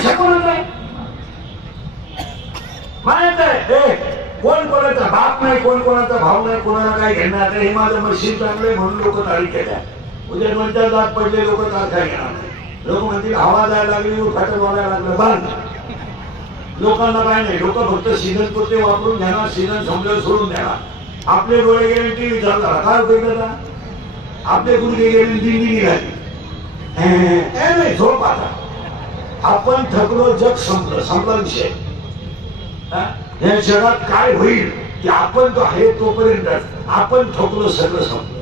तमाशा कोणाचा आहे? माहित आहे कोण कोणाचा बाप नाही, कोण कोणाचा भाव नाही, कोणाला काय घेणार नाही. हे माझं मशीन चांगले म्हणून लोक ताळी केल्या. उद्या कोणत्या दात पडले लोक ताळ काय घेणार नाही. लोक म्हणतील हवा जायला लागली, फाटक वागायला लागलं, बंद. लोकांना काय नाही, लोक फक्त सीझन पुरते वापरून घेणार, सीझन संपल्यावर सोडून देणार. आपले डोळे गेले टीव्ही चालू झाला, काय उपयोग? आपले गुडघे गेले दिंडी निघाली, नाही झोप. आता आपण थकलो, जग संपलं, संपला विषय. या जगात काय होईल की आपण तो आहे तोपर्यंत आपण थकलो, सगळं संपलं.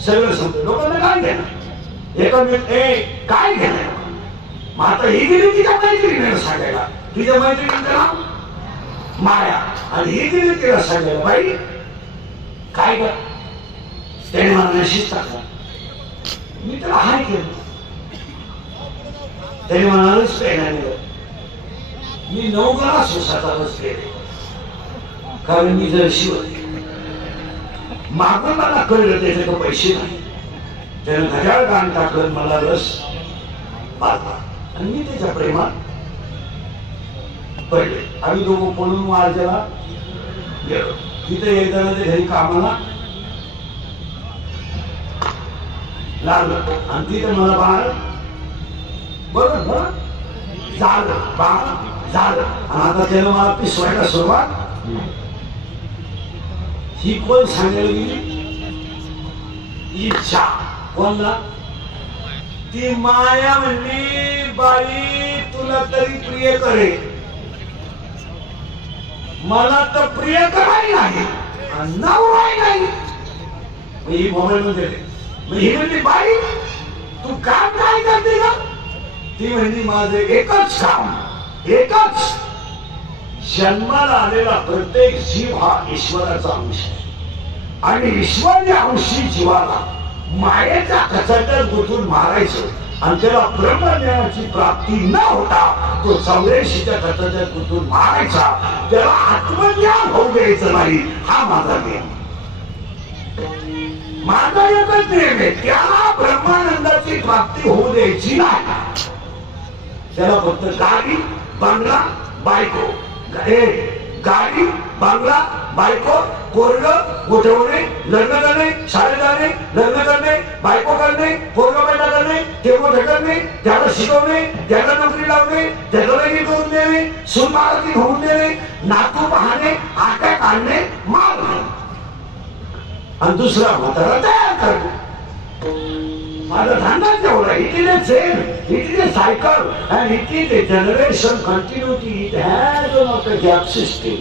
सगळं संपलं. लोकांना काय घेणार? एका काय घेणार? मग आता ही गेली तिच्या मैत्रिणीला सांगायला, तुझ्या मैत्रिणीचं नाव माया, आणि ही गेली तिला सांगायला, बाई काय कर? त्याने मला मेसेज टाकला, मी त्याला हाय केलं. त्याने म्हणालच पेनाने मी 9 ग्लास उसाचा रस केले, कारण मी जर शिवले. मागून मला कळलं त्याचे पैसे नाही. त्यानं घड्याळ गाण टाकलं, मला रस मारला, आणि मी त्याच्या प्रेमात पडले. आम्ही दोघं पळून वारजेला गेलो. तिथे एकदा घरी कामाला लागलं, आणि तिथे मला बाळ बरोबर झालं, बाळ झालं. आणि आता त्यानं मला पिसवायला सुरुवात. ही कोण सांगायला गेली? इच्छा. कोणला? ती माया म्हणली, बाई तुला तरी प्रिय करे, मला तर प्रिय करायला नाही, नवराही नाही. ही मोबाईल मध्ये ही म्हणली, बाई तू काम काय करते का? ती म्हणली, माझं एकच काम, एकच. जन्माला आलेला प्रत्येक जीव हा ईश्वराचा अंश आहे, आणि ईश्वराच्या अंशी जीवाला मायेच्या कचाट्यात गुंतून मारायचं, आणि त्याला ब्रह्मज्ञानाची प्राप्ती न होता तो 84च्या कचाट्यात गुंतून मारायचा. त्याला आत्मज्ञान होऊ द्यायचं नाही. हा माझा नियम, माझा एकच नियम आहे. त्याला ब्रह्मानंदाची प्राप्ती होऊ द्यायची नाही. त्याला फक्त गाडी, बंगला, बायको, गाडी, बंगला, बायको, पोरग गोठवणे, लग्न करणे, शाळेत जाणे, लग्न करणे, बायको करणे, पोरग पैदा करणे, ते मोठं करणे, त्याला शिकवणे, त्याला नोकरी लावणे, त्याला लगेच करून देणे, सुनबाळाची होऊन देणे, नातू पाहणे, आट्या काढणे, मारणे, आणि दुसरा म्हातारा तयार करणे. माझा धंदा तेवढा. It is a chain, it is a cycle, and it is a generation continuity. It has not a gap system.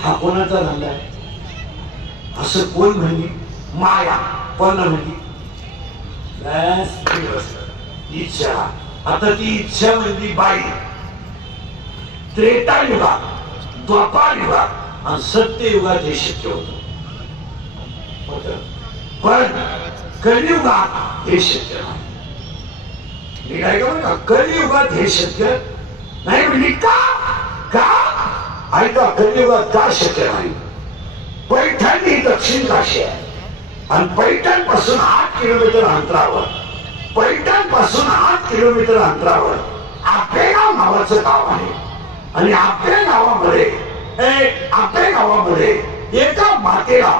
हा कोणाचा धंदा आहे? असं कोण म्हणली? माया. कोण म्हणली? इच्छा. आता ती इच्छा म्हणजे बाई. त्रेतायुगात, द्वापारयुगात आणि सत्ययुगात हे शक्य होतं, पण कलियुगात हे शक्य नाही. मी काय का कलियुगात हे शक्य नाही म्हणजे का? ऐका, कलियुगात का शक्य नाही? पैठण ही दक्षिण काशी आहे, आणि पैठण पासून 8 किलोमीटर अंतरावर, पैठण पासून 8 किलोमीटर अंतरावर आपेगाव नावाचं गाव आहे. आणि आपल्या गावामध्ये एका मातेला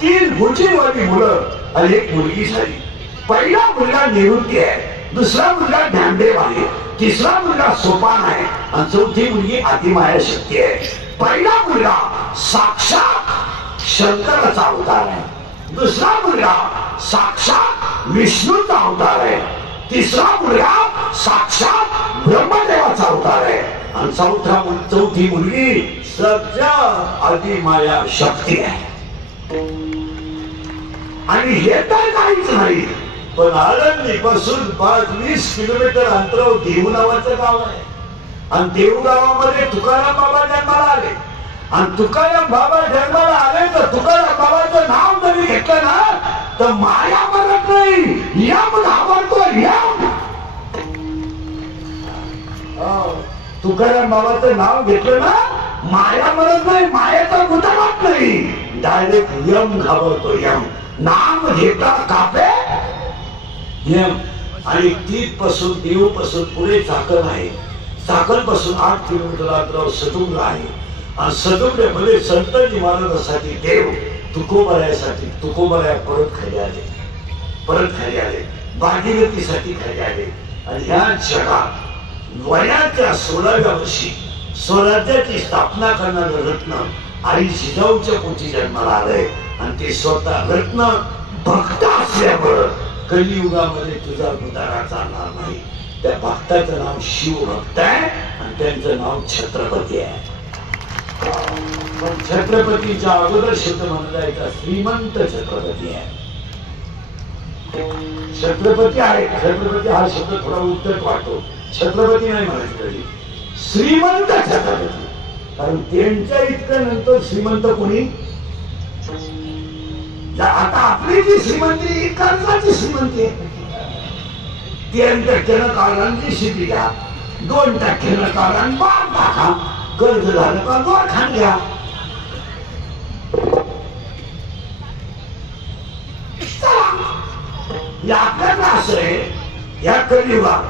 3 भुजीवाली मुलं आणि 1 मुलगी झाली. पहिला मुलगा निवृत्ती आहे, दुसरा मुलगा ज्ञानदेव आहे, तिसरा मुलगा सोपान आहे, आणि चौथी मुलगी अतिमाया शक्ती आहे. पहिला मुलगा साक्षात शंकराचा अवतार आहे, दुसरा मुलगा साक्षात विष्णूचा अवतार आहे, तिसरा मुलगा साक्षात ब्रह्मदेवाचा अवतार आहे, आणि चौथी मुलगी सत्य अतिमाया शक्ती आहे. आणि हे तर काहीच नाही, पण आळंदी पासून 5-20 किलोमीटर अंतरावर देऊ नावाचं गाव आहे, आणि देऊ गावामध्ये तुकाराम बाबा जन्माला आले. आणि तुकाराम बाबा जन्माला आले तर तुकाराम बाबाचं नाव जरी घेतलं ना तर माया मरत नाही, यम घाबरतो. यम तुकाराम बाबाचं नाव घेतलं ना, माया मरत नाही, मायाचा गुटावत नाही, डायरेक्ट यम घाबरतो. यम नाम घेता कापे आणि तिथपासून देऊपासून पुढे चाकण आहे. चाकण पासून 8 किलोमीटर अंतरावर सदुमला आहे. आणि सदुमल्यामध्ये संतांजी महाराजांसाठी देव तुकोबारायासाठी तुकोबाराया परत खाली आले. भागीरथीसाठी खाली आले. आणि ह्या जगात वयाच्या 16व्या वर्षी स्वराज्याची स्थापना करणारं रत्न आई जिजाऊच्या पोटी जन्माला आलंय. आणि ते स्वतः रत्न भक्त असल्यामुळं कलियुगामध्ये तुझा उदारा चालणार नाही. त्या भक्ताचं नाव शिवभक्त आहे आणि त्यांचं नाव छत्रपती आहे. पण छत्रपतीच्या अगोदर शब्द म्हणला येतात श्रीमंत छत्रपती आहे. छत्रपती आहे. छत्रपती हा शब्द थोडा उत्तर वाटतो. छत्रपती नाही म्हणायचं कधी, श्रीमंत छत्रपती. कारण त्यांच्या इतकं नंतर श्रीमंत कोणी. आता आपली जी श्रीमंती कर्जाची श्रीमंती आहे. 3% काढांची शेती घ्या, 2% काढान बाप टाका, कर्ज झालं का दोर खान घ्या. आपल्याला असं आहे या कलियुगात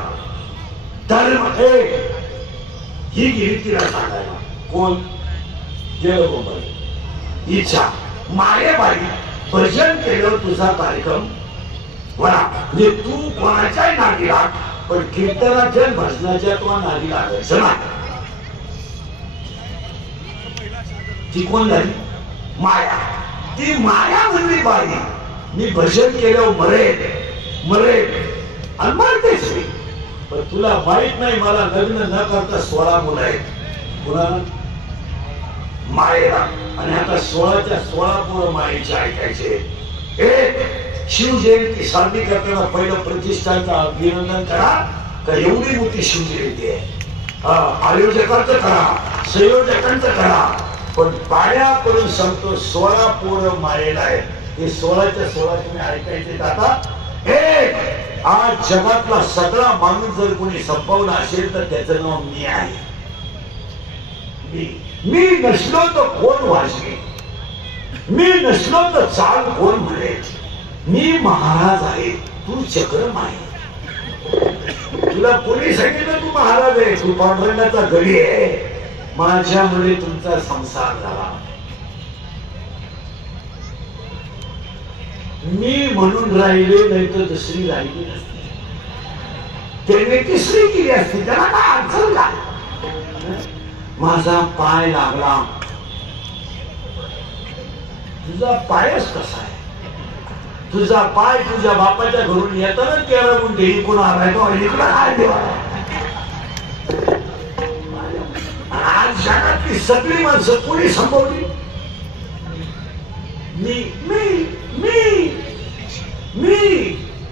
धर्म ही गेली तिला सांगायला कोण गेलं कोण इच्छा मायेबाई भजन केलं तुझा कार्यक्रम वळा. म्हणजे तू कोणाच्या नादी लाग पण कीर्तनाच्या भजनाच्या तो नादी लागायचं ना. ती कोण झाली माया. ती माया म्हणली बाई मी भजन केलं मरेल आणि मरतेच मी. पण तुला माहित नाही मला लग्न न करता 16 मुलं आहेत. कुणाला मायेला. आणि आता 16च्या 16 पोरं मायेचे ऐकायचे. शिवजयंती साजरी करताना पहिलं प्रतिष्ठानचं अभिनंदन करा का एवढी मोठी शिवजयंती आहे. आयोजकांचं करा, संयोजकांचं करा. पण पाड्या करून सांगतो 16 पोरं मायेला आहे. हे 16च्या 16 तुम्ही ऐकायचे. आता आज जगातला सगळा माणूस जर कोणी संपवला असेल तर त्याचं नाव मी आहे. मी नसलो तर कोण वाजवे, मी नसलो तर चाल कोण म्हणेल. मी महाराज आहे, तू चक्रम आहे. तुला कोणी सांगितलं तू महाराज आहे. तू पांडुरंगाचा गडी आहे. माझ्यामुळे तुमचा संसार झाला. मी म्हणून राहिले नाही तर दुसरी राहिली नसती. त्यांनी तिसरी केली असती. त्याला काय अडचण काय. माझा पाय लागला. तुझा पायच कसा आहे. तुझा पाय तुझ्या बापाच्या घरून येताना 13 गुंठे इकून आलाय तो इकडं काय देवा. आज जगातली सगळी माणसं कोणी संपवली. मी मी मी मी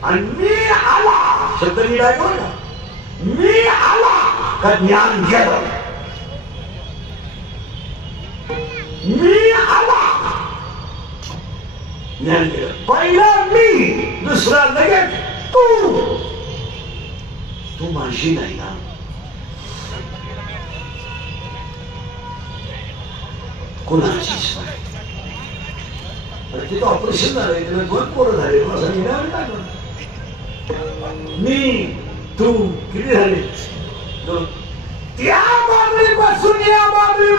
आणि मी आला शब्द मी ऐकू ना. मी आला का ज्ञान गेलं. मी आला ज्ञान गेलं. पहिला मी, दुसरा लगेच तू. तू माझी नाही ना. कोणाचीच नाही. तिथं ऑपरेशन झालंय. तिला 2 पोरं झाले. मी तू किती झाले. त्या बाजूपासून या बाजू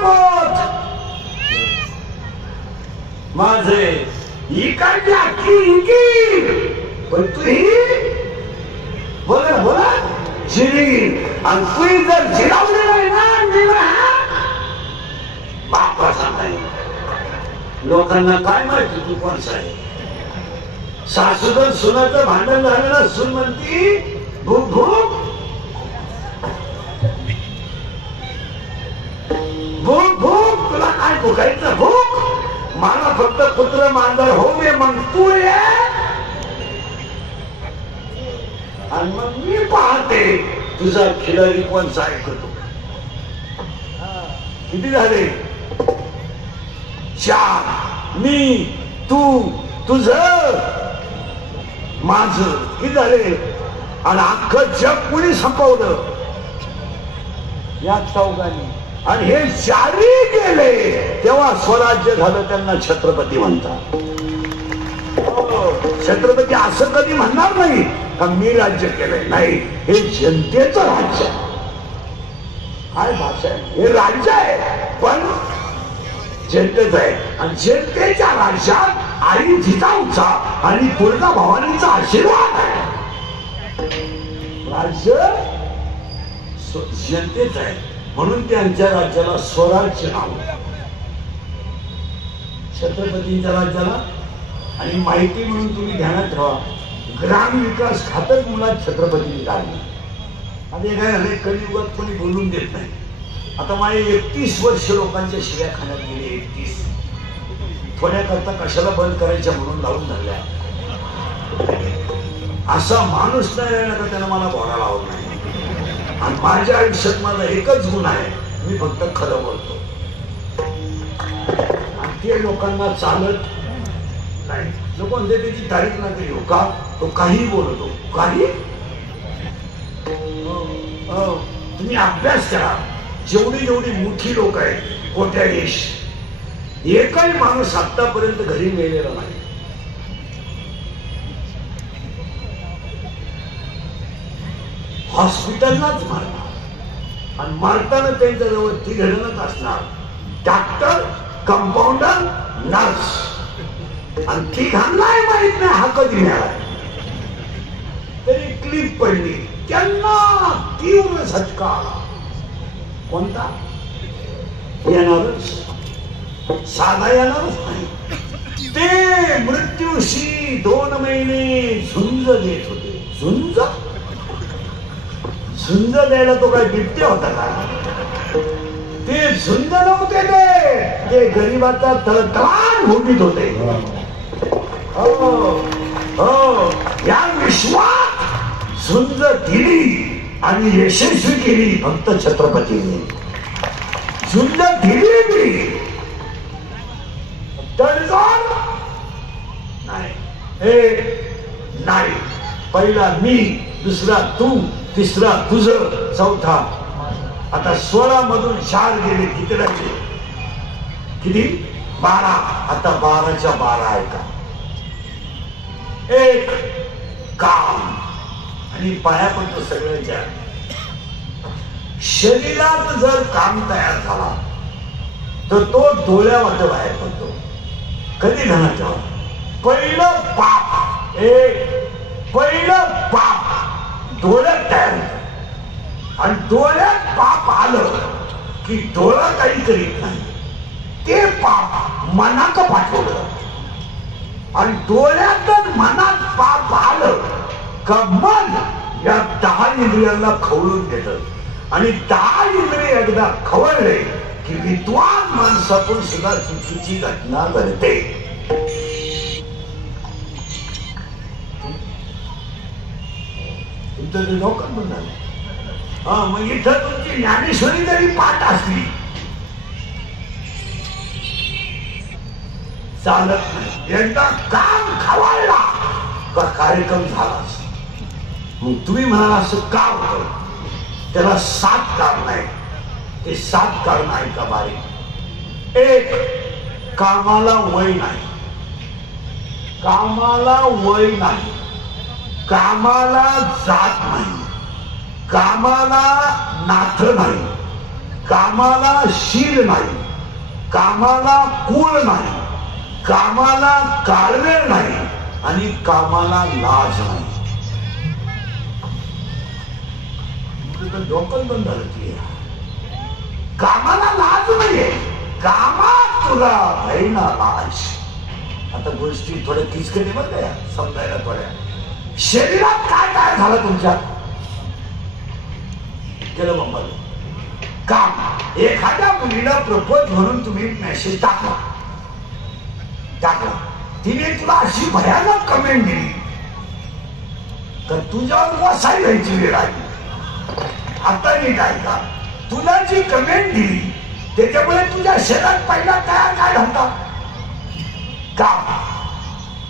माझे इकडच्या पण तुही बोला बोला जिरी. आणि तुही जर जिरावले नाही ना बापा सांगाय. लोकांना काय माहिती तू कोणचा आहे. सासूचं सुनाचं भांडण झालं ना. सून म्हणती भूक भूक भूक भूक. तुला काय भुकायचं भूक. मला फक्त पुत्र मांजर हो दे मग तू ये. आणि मग मी पाहते तुझा खिलारी कोणचा ऐकतो. किती झाले. 4. मी तू तुझ माझ किती झाले. आणि अख्खं जग कुणी संपवलं या चौघांनी. आणि हे 4ही गेले तेव्हा स्वराज्य झालं. त्यांना छत्रपती म्हणतात. छत्रपती असं कधी म्हणणार नाही का मी राज्य केलंय, नाही, हे जनतेचं राज्य आहे. काय भाषा आहे, हे राज्य आहे पण जनतेचं आहे. आणि जनतेच्या राज्यात आई जिजाऊचा आणि तुळजा भवानीचा आशीर्वाद आहे. राज्य जनतेच आहे म्हणून त्यांच्या राज्याला स्वराज्य नाव. छत्रपतींच्या राज्याला, आणि माहिती म्हणून तुम्ही ध्यानात ठेवा, ग्राम विकास खातच मुलात छत्रपतींनी काढलं. आता हे काय झालंय, कलियुगात कोणी बोलून देत नाही. आता माझे 31 वर्ष लोकांच्या शिव्या खाण्यात गेले. 31 थोड्या करता कशाला बंद करायच्या म्हणून लावून धरल्या. असा माणूस नाही राहिला का त्यानं मला बोलायला आवडत नाही. आणि माझ्या आयुष्यात माझा एकच गुण आहे, मी फक्त खरं बोलतो. आणि ते लोकांना चालत नाही. लोक म्हणते त्याची तारीफ ना घेऊ का, तो काही बोलतो, काही. तुम्ही अभ्यास करा, जेवढी जेवढी मोठी लोक आहेत, कोट्याधीश, एकही माणूस आतापर्यंत घरी गेलेला नाही. हॉस्पिटललाच मारणार आणि मारताना त्यांच्याजवळ 3 जणच असणार, डॉक्टर, कंपाऊंडर, नर्स. आणि 3घांनाही माहित नाही हा कधी मिळाला. तरी क्लिप पडली, त्यांना तीव्र झटका आला. कोणता? येणारच, साधा येणारच नाही. ते मृत्यूशी 2 महिने झुंज देत होते. झुंज झुंज द्यायला तो काय बिबट्या होता का? ते झुंज नव्हते, ते गरीबाचा तळतळाट भोगीत होते. या विश्वात झुंज दिली आणि यशस्वी केली फक्त छत्रपतींनी. झुंज दिली मी, तडजोड नाही. पहिला मी, दुसरा तू, तिसरा तुझं, चौथा. आता 16 मधून 4 गेले, किती राहिले? किती? 12. आता 12च्या 12 आहे का? एक काम आणि पाया पडतो सगळ्यांच्या. शरीरात जर काम तयार झाला तर तो डोळ्या वाटत बाहेर पडतो. कधी ध्यानात ठेवा, पहिलं पाप, पहिलं पाप डोळ्यात तयार होतं. आणि डोळ्यात पाप आलं की डोळा काही करीत नाही, ते पाप मनात पाठवलं. आणि डोळ्यातच मनात पाप आलं का मन या 10 इंद्रियांना खवळून देतं. आणि 10 इंद्रिय एकदा खवळले की विद्वान माणसातून सुद्धा चुकीची घटना घडते. तुमचं ते डोकं म्हणणार. मग इथं तुमची ज्ञानेश्वरी जरी पाठ असली चालत नाही. एकदा काम खवळला का कार्यक्रम झाला. मग तुम्ही म्हणाल असं का होतं? त्याला 7 कारण आहेत. ते 7 कारण आहे का बारीक. 1, कामाला वय नाही. कामाला वय नाही, कामाला जात नाही, कामाला नाथ नाही, कामाला शील नाही, कामाला कुळ नाही, कामाला काळवेळ नाही आणि कामाला लाज नाही. डोकं बंद झालं की कामाला लाज नाहीये, कामात तुला राहीना लाज. आता गोष्टी थोड्या किचकटी बघ का समजायला थोड्या. शरीरात काय काय झालं तुमच्या? गेलं मग काम. एखाद्या मुलीला प्रपोज म्हणून तुम्ही मेसेज टाकला, तिने तुला अशी भयानक कमेंट दिली तर तुझ्यावर वसाई घ्यायची वेळ आली. आता नीट ऐका, तुला जी कमेंट दिली त्याच्यामुळे तुझ्या शरीरात पहिला काय घडता? काम.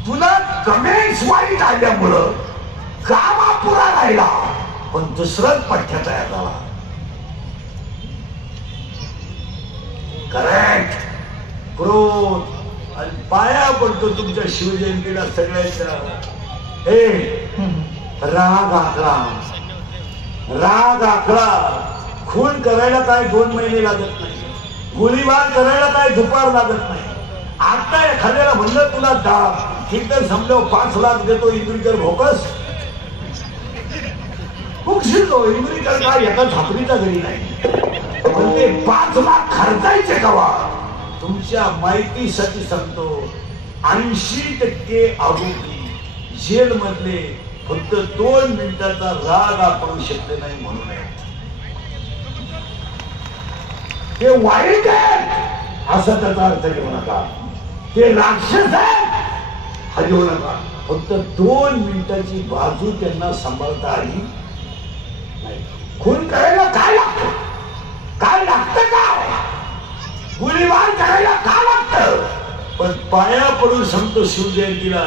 तुला कमेंट्स वाईट आल्यामुळं कामा पुरा राहिला पण दुसराच पठ्य तयार झाला. करेक्ट. क्रोध, आणि पाया पडतो तुमच्या शिवजयंतीला सगळ्यांच्या. हे राग आखला, राग आखला. खून करायला काय 2 महिने लागत नाही, गोळीबार करायला काय दुपार लागत नाही. आता एखाद्याला म्हणलं तुला कीर्तन संपल्यावर 5 लाख देतो इंद्रीकर भोकस, बघशील तो इंद्रीकर काय एका झापडीचा घरी नाही. पण ते 5 लाख खर्चायचे कवा? तुमच्या माहितीसाठी सांगतो, 80% आरोपी जेल मधले फक्त 2 मिनिटाचा राग आपण शकले नाही म्हणून आहे. ते वाईट आहे असा त्याचा अर्थ घेऊ नका. ते राक्षस आहे हा घेऊ नका. फक्त 2 मिनिटाची बाजू त्यांना सांभाळता आली नाही. खून करायला काय लागतं? काय लागतं? काय गोळीबार करायला काय लागतं? पण पाया पडून सांगतो शिवजयंतीला,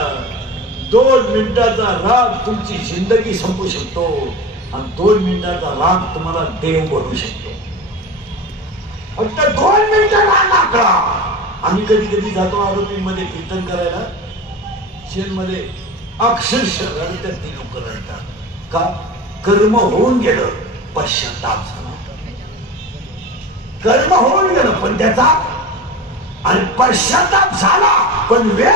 2 मिनिटाचा राग तुमची जिंदगी संपू शकतो आणि 2 मिनिटाचा राग तुम्हाला देव बनवू शकतो. फक्त 2 मिनिटं राग आखला. आम्ही कधी कधी जातो आरोपीमध्ये कीर्तन करायला, जेलमध्ये अक्षरशः रडतात ती लोक रडतात. का? कर्म होऊन गेलं, पश्चाताप झाला. कर्म होऊन गेलं पण त्याचा, आणि पश्चाताप झाला पण वेळ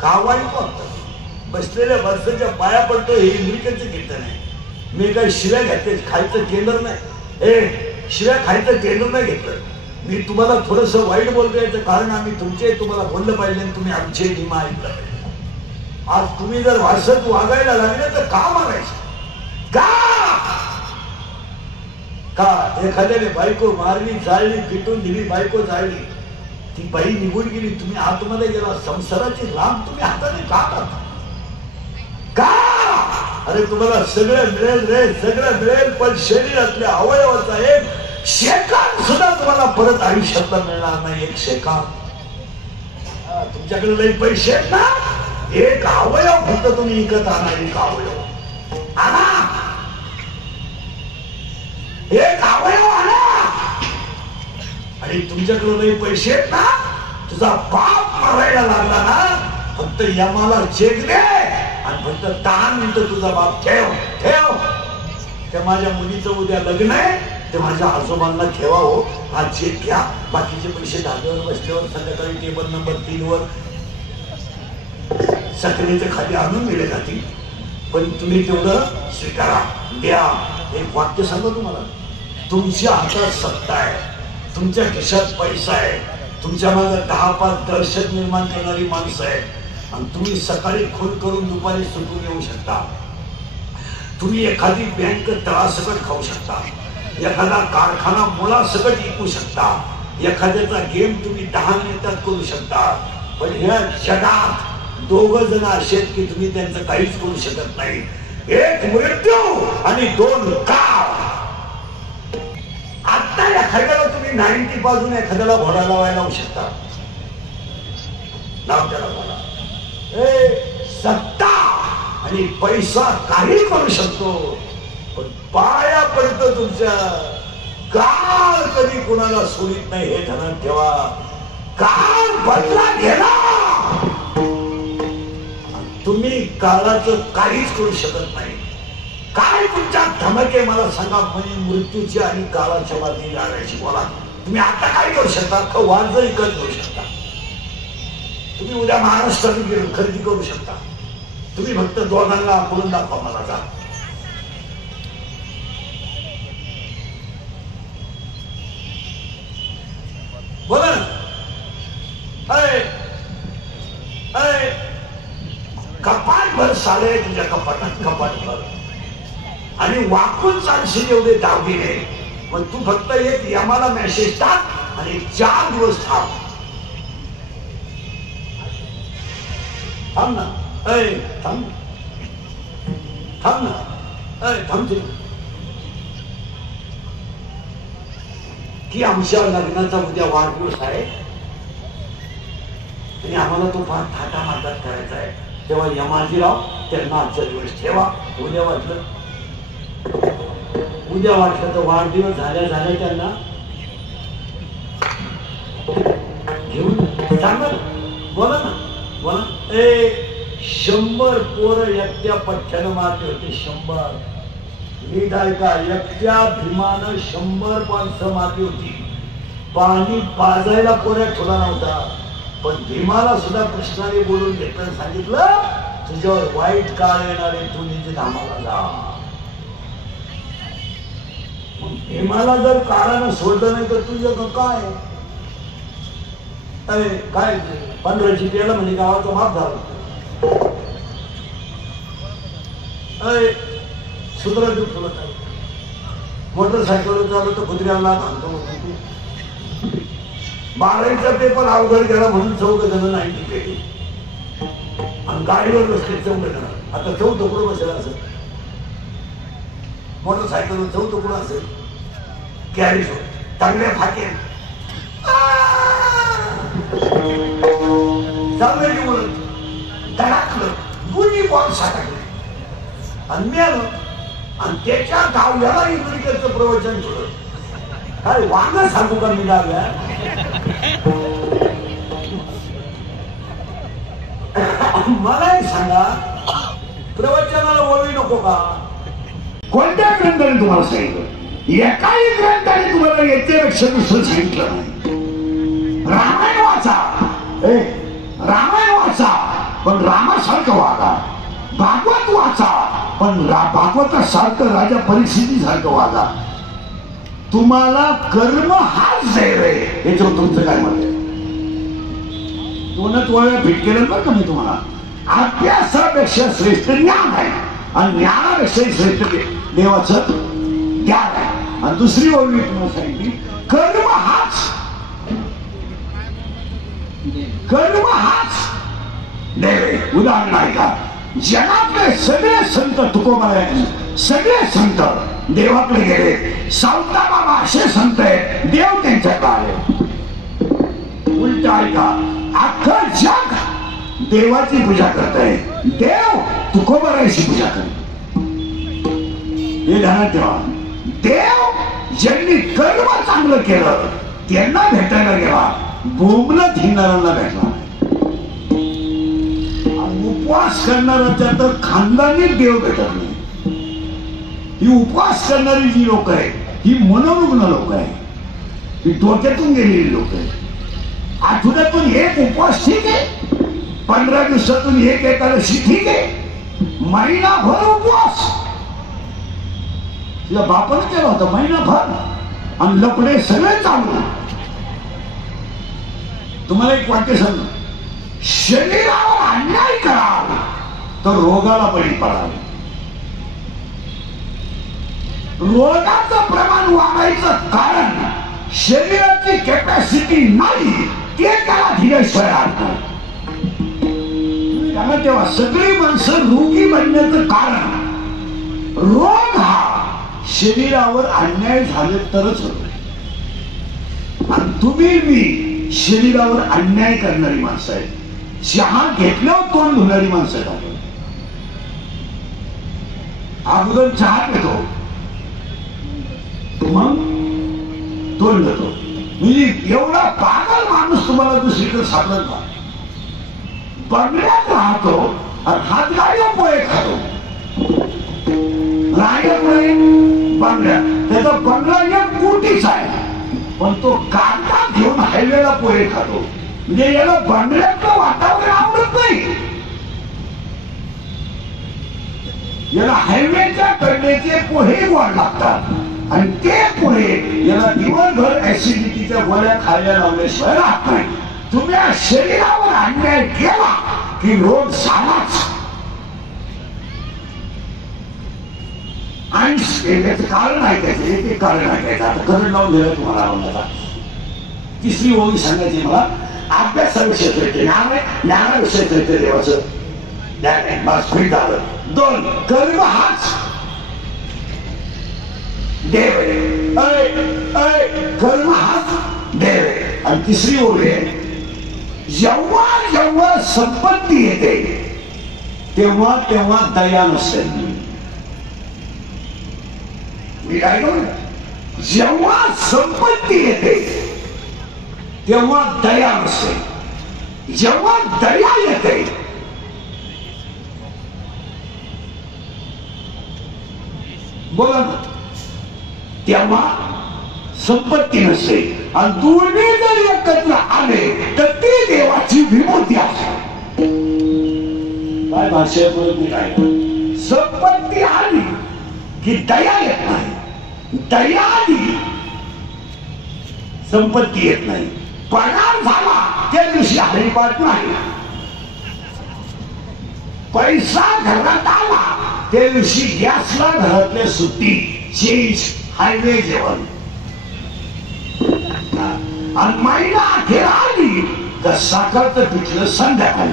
का वाईट वाटतं. बसलेल्या वर्षाच्या पाया पडतो हे इंद्रिकांचं कीर्तन आहे. मी काही शिव्या घातले, खायचं केंद्र नाही. शिव्या खायचं केंद्र नाही घेतलं. मी तुम्हाला थोडस वाईट बोलतो याचं कारण आम्ही तुमचे तुम्हाला बोललं पाहिजे आणि तुम्ही आमचे नियम ऐकलं पाहिजे. आज तुम्ही जर वासत वागायला लागले तर का मारायचं? का एखाद्याने बायको मारली, जाळली, पिटून दिली, बायको जाळली, ती बाई निघून गेली, तुम्ही आतमध्ये गेला, संसाराची राम तुम्ही हाताने का करता? का? अरे तुम्हाला सगळं मिळेल रे, सगळं मिळेल, पण शरीरातल्या अवयवाचा एक शेकान सुद्धा तुम्हाला परत आयुष्यातला मिळणार नाही. एक शेकान. तुमच्याकडे लई पैसे आहेत ना, एक अवयव फक्त तुम्ही विकत आणा. एक अवयव आणा, एक अवयव आणा. आणि तुमच्याकडे लई पैसे आहेत ना, तुझा बाप मारायला लागला ना, फक्त यमाला चेक दे आणि फक्त 10 मिनिटं तुझा बाप ठेव. ठेव. त्या माझ्या मुलीचं उद्या लग्न आहे, ते माझ्या आजोबांना ठेवा हो, हा चेक घ्या. बाकीचे पैसे धाब्यावर बसल्यावर संध्याकाळी टेबल नंबर 3 वर सक्रियते खाली आणून दिले जातील. पण तुम्ही तेवढं स्वीकारा, द्या. एक वाक्य सांगतो तुम्हाला, तुमच्या हातात सत्ता आहे, तुमच्या खिशात पैसा आहे, तुमच्या मागे 10-5 दहशत निर्माण करणारी माणसं आहेत आणि तुम्ही सकाळी खून करून दुपारी सुटून येऊ शकता. तुम्ही एखादी बँक तळासकट खाऊ शकता, एखादा कारखाना मुळासकट विकू शकता, एखाद्याचा गेम तुम्ही 10 मिनिटात करू शकता. पण ह्या जगात 2 जण असे आहेत की तुम्ही त्यांचं काहीच करू शकत नाही. एक मृत्यू आणि 2 काळ. आता एखाद्याला तुम्ही 90 बाजून एखाद्याला घोडा लावायला लावू शकता, नाव त्याला घोडा. सत्ता आणि पैसा काही करू शकतो, पण पाया पडतो तुमच्या. काळ कधी कुणाला सोडित नाही हे ध्यानात ठेवा. काळ बदला गेला, तुम्ही काळाचं काहीच करू शकत नाही. काय तुमच्या धमक आहे मला सांगा, म्हणजे मृत्यूची आणि काळाच्या बाजूने लढायची. बोला तुम्ही आता काय करू शकता? वाज विकत घेऊ शकता, तुम्ही उद्या महाराष्ट्रात खरेदी करू शकता. तुम्ही फक्त दोघांना बोलून दाखवा मला. जा बोला कपाट भर साडे तुझ्या कपाटात, कपाट भर. आणि वाकून चालशील एवढे दागिने. मग तू फक्त एक यमाला मेसेज टाक आणि 4 दिवस थांब. थांब ना, थांब थांब ना, थांबते की आमच्या लग्नाचा उद्या वाढदिवस आहे आणि आम्हाला तो फार थाटा माटात करायचा आहे. तेव्हा यमाजीराव त्यांना आजच्या दिवस ठेवा. उद्या वाटलं तर वाढदिवस झाल्या त्यांना बोला ना बोला. ए 100 पोरं एकट्या पठ्ठ्यानं मारले होते. 100 नीट ऐका. एकट्या भीमानं 100 माणसं मारली होती. पाणी पाजायला पोऱ्या ठेवला नव्हता. पण भीमाला सुद्धा कृष्णाने बोलून घेतलं, सांगितलं तुझ्यावर वाईट काळ येणार आहे, तू निज धामाला जा. भीमाला जर काळानं सोडलं नाही तर तुझं काय काय 15ची पेला म्हणजे गावाचा माफ झाला. सुधरा तुला काय मोटरसायकल चालू तर कुत्र्याला आणतो. 12वीचा पेपर अवघड गेला म्हणून 14 जण 90 पेली आणि गाडीवर बसले 14 जण. आता 14 कुठं बसेल असेल मोटरसायकलवर 14 कुठं असेल गॅरेज चांगल्या फाके चांगली बोलत धडाकलं दोन्ही बॉल साठवले आणि मिळालं आणि त्याच्या गावल्याला इंग्रजीचं प्रवचन केलं. काय वांग सांगू का मी लागल्या. मला एक सांगा प्रवचनाला वळवी नको का. कोणत्या ग्रंथाने तुम्हाला सांगितलं. एकाही ग्रंथाने तुम्हाला याच्यापेक्षा दुसरं सांगितलं नाही. रामायण वाचा रामायण वाचा पण रामासारखं वागा. भागवत वाचा पण भागवतासारखं राजा परिस्थितीसारखं वागा. तुम्हाला कर्म हाच दैव आहे. याच्यावर तुमचं काय मत आहे. 2 वेळा भेट केलं बरं का मी तुम्हाला. अभ्यासापेक्षा श्रेष्ठ ज्ञान आहे आणि ज्ञानापेक्षा श्रेष्ठ देवाचं ज्ञान आहे. आणि दुसरी ओळ मी तुम्हाला सांगितली कर्म हाच देव. उदाहरण आहे का जगातले सगळे संत तुकोबाराय सगळे संत देवाकडे गेले. सावता बाबा असे संत आहेत देव त्यांच्याकडे आले. उलट आहे का अख्खं जग देवाची पूजा करत आहे. देव तुकोबारायची पूजा करत. हे ध्यानात ठेवा. देव ज्यांनी कर्म चांगलं केलं त्यांना भेटायला गेला. बोंबलत हिंडणाऱ्यांना भेटला. उपवास करणाऱ्याच्या तर खानदानी देव भेटत नाही. ही उपवास करणारी जी लोक आहेत ही मनोरुग्ण लोक आहेत. ही डोक्यातून गेलेली लोक आहेत. आठवड्यातून एक उपवास ठीक आहे. 15 दिवसातून एक एकादशी ठीक आहे. महिनाभर उपवास तिला बापाने केला होता. महिनाभर आणि लपडे सगळे चालू. तुम्हाला एक वाक्य सांगतो. शरीरावर अन्याय कराल तर रोगाला बळी पडाल. रोगाचं प्रमाण वाढायचं कारण शरीराची कॅपॅसिटी नाही ते त्याला दिल्याशिवाय तेव्हा सगळी माणसं रोगी बनण्याचं कारण रोग हा शरीरावर अन्याय झाले तरच होतो. आणि तुम्ही मी शरीरावर अन्याय करणारी माणसं आहेत. चहा घेतल्यावर तोंड धुणारी माणसं आहेत. अगोदर चहा पितो मग तोंड धुतो. म्हणजे एवढा पागल माणूस तुम्हाला दुसरीकडे सापडत का. बंगल्यात राहतो आणि हातगाडीवर पोहे खातो. राहण्यामुळे बंगल्यात त्याचा बंगला एक कोटीचा आहे पण तो कागदा घेऊन हायवेला पोहे खातो. म्हणजे याला बंगल्यातलं वातावरण आवडत नाही. याला हायवेच्या कडेचे पोहे गोड लागतात आणि ते पोहे याला दिवसभर ऍसिडिटीच्या गोळ्या खायला लावल्याशिवाय राहत नाही. तुम्ही शरीरावर अन्याय केला की रोग झालाच. आणि त्याचं कारण ऐकायचं एक कारण ऐकायचं. आता करंट लावून दिलं तुम्हाला आवडला. तिसरी ओळी सांगायची मला अभ्यासाविषयी ज्ञान आहे. ज्ञानाविषयी देवाचं ज्ञान आहे. बस फ्री झालं. 2 कर्म हाच देव आहे. कर्म हाच देव आहे. आणि तिसरी ओळी आहे जेव्हा जेव्हा संपत्ती येते तेव्हा तेव्हा दया नसते. मी काय करू जेव्हा संपत्ती येते तेव्हा दया नसते. जेव्हा दया येते, बोला ना, तेव्हा संपत्ती नसते. आणि दोन्ही जर एकत्र आले तर ते देवाची विभूती असते. काय भाषा बोलत काय? संपत्ती आली की दया येत नाही, दया आली संपत्ती येत नाही. पगार झाला त्या दिवशी हरिपाठ नाही, पैसा घरात आला त्या दिवशी गॅसला घरातल्या सुट्टी, चेंज, हायवे जेवण. आणि महिला अखेर आली तर साखरचं पिठलं संध्याकाळी,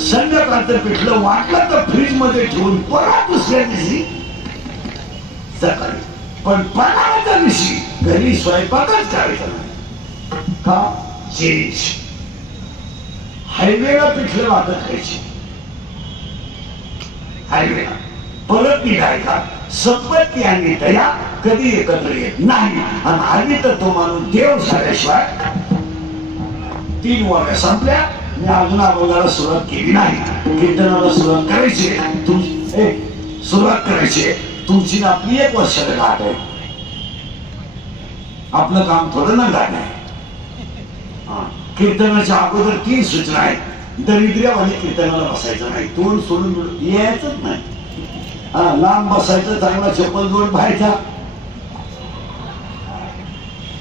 संध्याकाळचं पिठलं वाटलं तर फ्रीज मध्ये ठेवून परत दुसऱ्या दिवशी सकाळी. पण पगाराच्या दिवशी घरी स्वयंपाकच करायचा नाही का? चेंज. हायवेला पिठलं वाटत खायची, हायवेला परत निघायचा. संपत्ती आणि दया कधी एकत्र येत नाही. आणि आधी तर तो माणूस देव झाल्याशिवाय 3 वाऱ्या संपल्या. मी अजून अभंगाला सुरुवात केली नाही. कीर्तनाला सुरुवात करायची, सुरुवात करायची. तुमची आपली 1 वर्षाला गाठ आहे. आपलं काम थोडं ना गाठ आहे. कीर्तनाच्या अगोदर 3 सूचना आहेत. दरिद्र्यावानी कीर्तनाला बसायचं नाही, तोंड सोडून यायचंच नाही. लांब बसायचं, चांगला चप्पल जोड पाहायचा.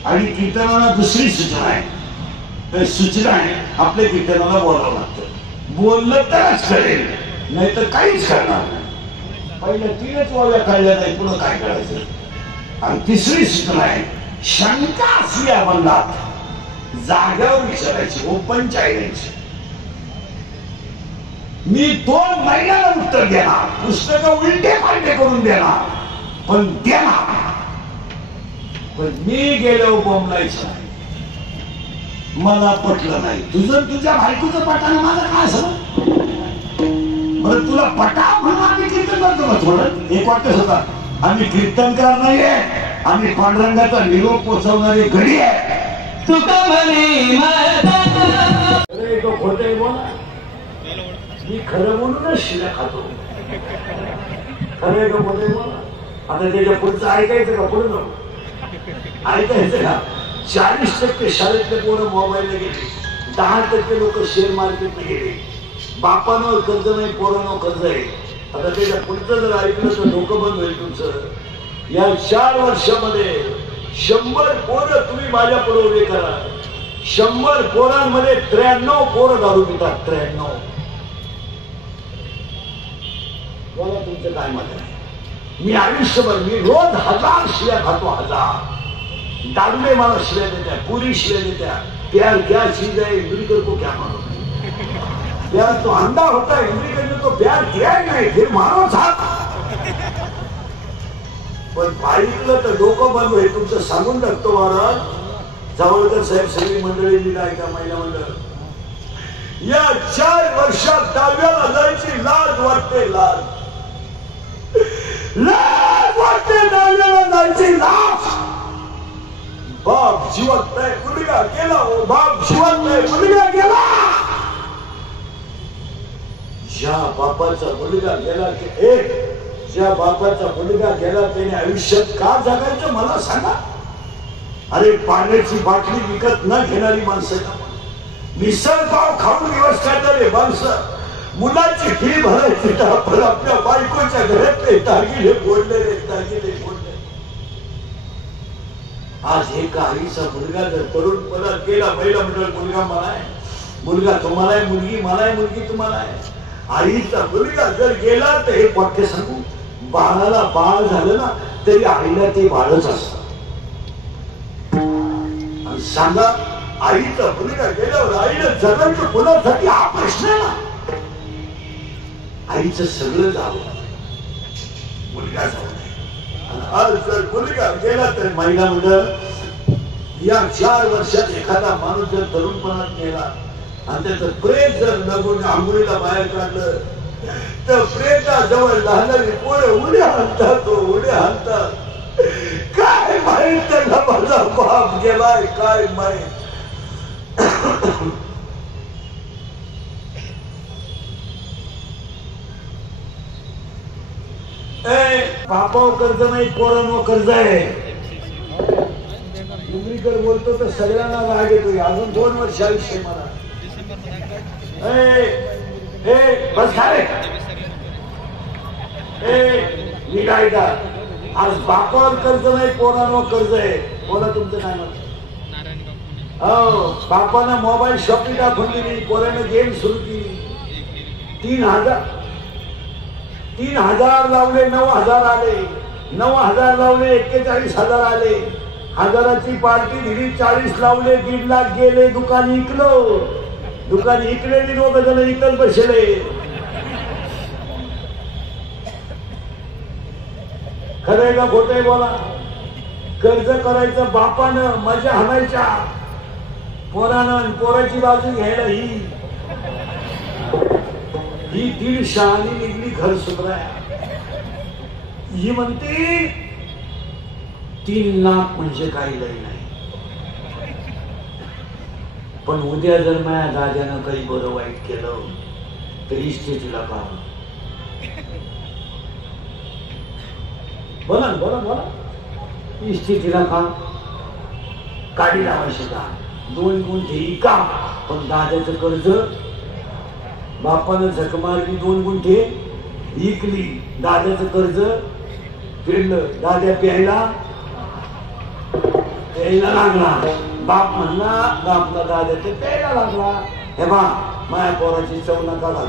आणि कीर्तनाला दुसरी सूचना आहे, सूचना आहे आपल्या कीर्तनाला बोलावं लागतं. बोललं तरच कळेल, नाही तर काहीच करणार नाही. पहिल्या 3च वाव्या कळल्या नाही, पुढं काय करायचं. आणि तिसरी सूचना आहे, शंका असली अभंगात जाग्यावर विचारायची, ओपन चॅलेंज. मी 2 महिन्याला उत्तर देणार, पुस्तकं उलटे पालटे करून देणार, पण देणार. पण मी गेलो बोंबलायचं नाही. मला पटलं नाही. तुझं तुझ्या बायकोचं पटानं माझं काय असं? बरं तुला पटा म्हणून आम्ही कीर्तन करतो का? थोडं एक वाटत होता, आम्ही कीर्तनकार नाहीये, आम्ही पांडुरंगाचा निरोप पोचवणारी घडी आहे. तुका म्हणे तो खोटे बोला, मी खरं बोलूनच शिव्या खातो. खरं का खोटे बोला? आता त्याच्या पुढचं ऐकायचं का? पुढे नको ऐकायचं का? 40% शाळेतले पोरं मोबाईलला गेले, 10% लोक शेअर मार्केटला गेले. बापांवर कर्ज नाही, पोरांवर कर्ज आहे. आता त्याच्या पुढचं जर ऐकलं तर डोकं बंद होईल तुमचं. या 4 वर्षामध्ये 100 पोरं तुम्ही माझ्या पुढे उभे करा. 100 पोरांमध्ये 93 पोरं दारू पितात. 93. बोला तुमचं काय मत आहे? मी आयुष्यभर मी रोज 1000 शिव्या खातो. 1000 दारूने मला शिव्या देत्या, पुरी शिव्या देत्या. प्यार क्या चीज है, इमरीकर को क्या मालूम. प्यार तो अंधा होता है, इमरीकर ने तो प्यार किया ही नहीं, फिर मारो साथ. पण ऐकलं तर डोकं बंद होईल तुमचं. सांगून टाकतो महाराज. जावळकर साहेब, सगळी मंडळी दिली का? महिला मंडळ. या 4 वर्षात 10व्याला जायची लाज वाटते. लाज वाटते. 10व्याला जायची लाज. बाप जिवंत नाही, मुलगा गेला. हो बाप जिवंत नाही, मुलगा गेला. ज्या बापाचा मुलगा गेला की ज्या बापाचा मुलगा गेला त्याने आयुष्यात का जगायचं मला सांगा. अरे पाण्याची बाटली विकत न घेणारी माणसं, मिसळ पाव खाऊन दिवस काढणारे माणसं, मुलाची फी भरायची पण आपल्या बायकोच्या घरातले दागिने फोडलेले, दागिने फोडले. आज हे आईचा मुलगा जर तरुणपणात गेला, महिला मंडळ मुलगा मला आहे, मुलगा तुम्हाला आहे, मुलगी मला आहे, मुलगी तुम्हाला आहे. आईचा मुलगा जर गेला तर हे वाक्य सांगू, बाळाला बाळ झालं ना तरी आईला ते बाळच असत. सांगा, आईचा मुलगा गेल्यावर आईला जगायचं कोणासाठी हा प्रश्न आहे ना. आईचं सगळं जावं, मुलगा जाऊ नये. आज जर मुलगा गेला तर महिला मंडळ या 4 वर्षात एखादा माणूस जर तरुणपणात गेला आणि त्याचं प्रेत जर नगून आंघोळीला बाहेर काढलं तर प्रेताजवळ लहानरी पोरं उड्या हाणतात, उड्या हाणतात. काय माहित त्याला माझा बाप गेलाय, काय माहित. बापाव कर्ज नाही, पोरांवर कर्ज आहे. मुंबईकर बोलतो तर सगळ्यांना राग येतो. अजून 2 वर्ष आयुष्य मला. बस खाले निघायचा. आज बापावर कर्ज नाही, पोरांवर कर्ज आहे. बोला तुमचं काय मत? हो, बापानं मोबाईल शॉपिंग दाखवून दिली, पोरानं गेम सुरू केली. 3,000 लावले, 9,000 आले. 9,000 लावले, 41,000 आले. 1,000ची पार्टी दिली, 40 लावले, 1.5 लाख गेले. दुकान इकलो. दुकान इकलेली लोक जण इथंच बसले. खरंय का खोटंय बोला? कर्ज करायचं बापानं, मजा हाणायच्या पोरानं, पोराची बाजू घ्यायला ही 1.5 शहाणी निघली घर सुधाराया. ही म्हणते 3 लाख म्हणजे काही लई नाही. पण उद्या जर माझ्या दाद्यानं काही बरं वाईट केलं तर इस्टेटीला पाहा. बोला बोला बोला. इस्टेटीला का काढी लावायची का? 2 गुंठे इका, पण दाद्याचं कर्ज बापानं झक मारली. 2 गुंठे विकली, दाद्याचं कर्ज फिरलं. दाद्या प्यायला लागला. बाप म्हणला, बापला दाद्याचं प्यायला लागला. हे बा, माझ्या पोराची चव नका घालू.